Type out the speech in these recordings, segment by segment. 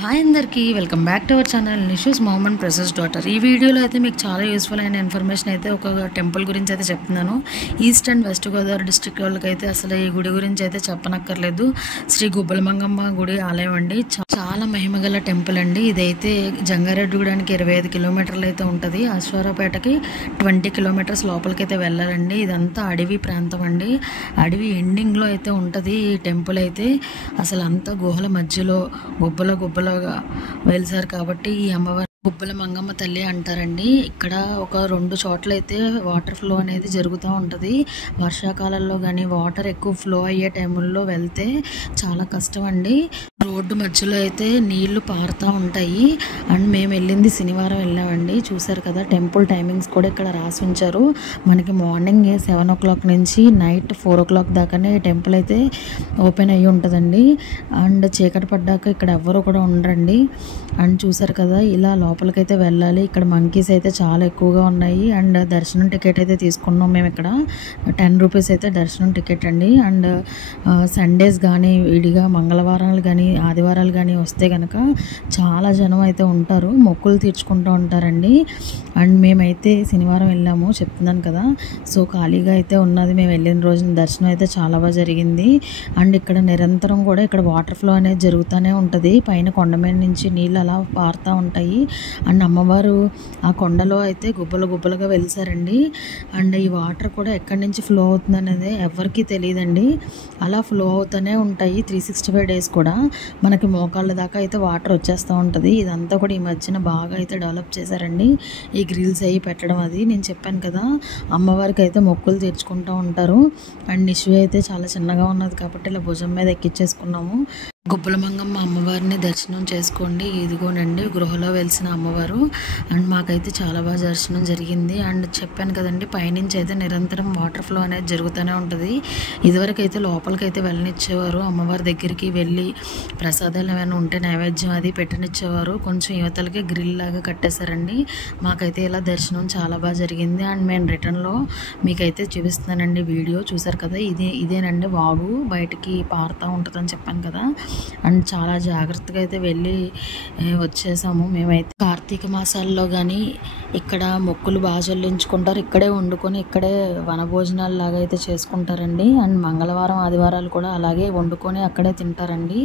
Hi అందరికీ welcome back to our channel Nishu's Mohammed princess daughter. ఈ వీడియోలో అయితే మీకు చాలా యూస్ఫుల్ అయిన ఇన్ఫర్మేషన్ అయితే ఒక టెంపుల్ గురించి అయితే చెప్తున్నాను. East and west Godavari district వాళ్ళకైతే అసలు ఈ గుడి గురించి అయితే చెప్పనక్కర్లేదు. శ్రీ గుబ్బలమంగమ్మ గుడి ఆలయం అండి. చాలా మహిమగల టెంపుల్ అండి. ఇదైతే జంగారెడ్డిగూడానికి 25 కిలోమీటర్లు అయితే ఉంటుంది. అశ్వారాపేటకి 20 కిలోమీటర్స్ లోపలికి అయితే వెళ్ళాలండి. ఇదంతా అడవి ప్రాంతం అండి. అడవి ఎండింగ్లో అయితే ఉంటుంది ఈ టెంపుల్ అయితే. అసలు అంతా గుహల మధ్యలో గుబ్బలుగా వెలిసారు కాబట్టి ఈ అమ్మవారు గుబ్బల మంగమ్మ తల్లి అంటారండి. ఇక్కడ ఒక 2 చోట్ల అయితే వాటర్ ఫ్లో అనేది జరుగుతూ ఉంటుంది. వర్షాకాలంలో కానీ వాటర్ ఎక్కువ ఫ్లో అయ్యే టైముల్లో వెళ్తే చాలా కష్టం అండి. రోడ్డు మధ్యలో అయితే నీళ్లు పారుతూ ఉంటాయి. అండ్ మేము వెళ్ళింది శనివారం వెళ్ళామండి. చూసారు కదా, టెంపుల్ టైమింగ్స్ కూడా ఇక్కడ రాసి ఉంచారు. మనకి మార్నింగ్ 7 o'clock నుంచి నైట్ 4 o'clock దాకానే టెంపుల్ అయితే ఓపెన్ అయ్యి ఉంటుందండి. అండ్ చీకటి పడ్డాక ఇక్కడ ఎవ్వరు కూడా ఉండరండి. అండ్ చూసారు కదా, ఇలా లోపలికైతే వెళ్ళాలి. ఇక్కడ మంకీస్ అయితే చాలా ఎక్కువగా ఉన్నాయి. అండ్ దర్శనం టికెట్ అయితే తీసుకున్నాం మేము. ఇక్కడ 10 రూపీస్ అయితే దర్శనం టికెట్ అండి. అండ్ సండేస్ కానీ విడిగా మంగళవారాలు కానీ ఆదివారాలు కానీ వస్తే కనుక చాలా జనం అయితే ఉంటారు, మొక్కులు తీర్చుకుంటూ ఉంటారండి. అండ్ మేమైతే శనివారం వెళ్ళాము, చెప్తున్నాను కదా. సో ఖాళీగా అయితే ఉన్నది. మేము వెళ్ళిన రోజున దర్శనం అయితే చాలా బాగా జరిగింది. అండ్ ఇక్కడ నిరంతరం కూడా ఇక్కడ వాటర్ ఫ్లో అనేది జరుగుతూనే ఉంటుంది. పైన కొండ మీద నుంచి నీళ్ళు అలా పారుతూ ఉంటాయి. అండ్ అమ్మవారు ఆ కొండలో అయితే గుబ్బలుగా వెలిసారండి. అండ్ ఈ వాటర్ కూడా ఎక్కడి నుంచి ఫ్లో అవుతుంది అనేది ఎవరికీ తెలియదండి. అలా ఫ్లో అవుతూనే ఉంటాయి 365 days కూడా. మనకి మోకాళ్ళ దాకా అయితే వాటర్ వచ్చేస్తూ ఉంటుంది. ఇదంతా కూడా ఈ మధ్యన బాగా అయితే డెవలప్ చేశారండి. ఈ గ్రిల్స్ అవి పెట్టడం, అది నేను చెప్పాను కదా, అమ్మవారికి అయితే మొక్కులు తీర్చుకుంటూ ఉంటారు. అండ్ నిషు అయితే చాలా చిన్నగా ఉన్నది కాబట్టి ఇలా భుజం మీద ఎక్కించేసుకున్నాము. గుబ్బలమంగమ్మ అమ్మవారిని దర్శనం చేసుకోండి. ఇదిగోనండి గృహలో వెలిసిన అమ్మవారు. అండ్ మాకైతే చాలా బాగా దర్శనం జరిగింది. అండ్ చెప్పాను కదండి, పైనుంచి అయితే నిరంతరం వాటర్ ఫ్లో అనేది జరుగుతూనే ఉంటుంది. ఇదివరకు అయితే లోపలికైతే వెళ్ళనిచ్చేవారు. అమ్మవారి దగ్గరికి వెళ్ళి ప్రసాదాలు ఏమైనా ఉంటే నైవేద్యం అది పెట్టనిచ్చేవారు. కొంచెం యువతలకి గ్రిల్ లాగా కట్టేశారండి. మాకైతే ఇలా దర్శనం చాలా బాగా జరిగింది. అండ్ మేము రిటర్న్లో మీకైతే చూపిస్తున్నానండి వీడియో. చూసారు కదా, ఇదేనండి వాగు బయటికి పారుతూ ఉంటుందని చెప్పాను కదా. అండ్ చాలా జాగ్రత్తగా అయితే వెళ్ళి వచ్చేసాము. మేమైతే కార్తీక మాసాల్లో కానీ ఇక్కడ మొక్కులు బాగా చెల్లించుకుంటారు. ఇక్కడే వండుకొని ఇక్కడే వనభోజనాలు లాగా అయితే చేసుకుంటారండి. అండ్ మంగళవారం ఆదివారాలు కూడా అలాగే వండుకొని అక్కడే తింటారండి.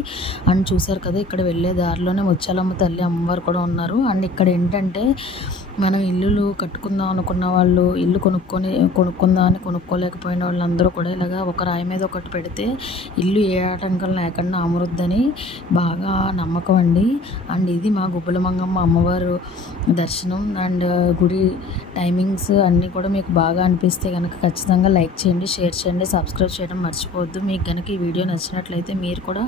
అండ్ చూసారు కదా, ఇక్కడ వెళ్ళే దారిలోనే ముత్యాలమ్మ తల్లి అమ్మవారు కూడా ఉన్నారు. అండ్ ఇక్కడ ఏంటంటే మనం ఇల్లులు కట్టుకుందాం అనుకున్న వాళ్ళు, ఇల్లు కొనుక్కుందాం అని కొనుక్కోలేకపోయిన వాళ్ళందరూ కూడా ఇలాగా ఒక రాయి మీద ఒకటి పెడితే ఇల్లు ఏ ఆటంకం లేకుండా అమరుద్దని బాగా నమ్మకం అండి. అండ్ ఇది మా గుబ్బలమంగమ్మ అమ్మవారు దర్శనం. అండ్ గుడి టైమింగ్స్ అన్నీ కూడా మీకు బాగా అనిపిస్తే కనుక ఖచ్చితంగా లైక్ చేయండి, షేర్ చేయండి, సబ్స్క్రైబ్ చేయడం మర్చిపోవద్దు. మీకు కనుక ఈ వీడియో నచ్చినట్లయితే మీరు కూడా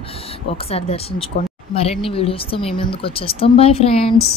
ఒకసారి దర్శించుకోండి. మరిన్ని వీడియోస్తో మేము ముందుకు వచ్చేస్తాం. Bye friends.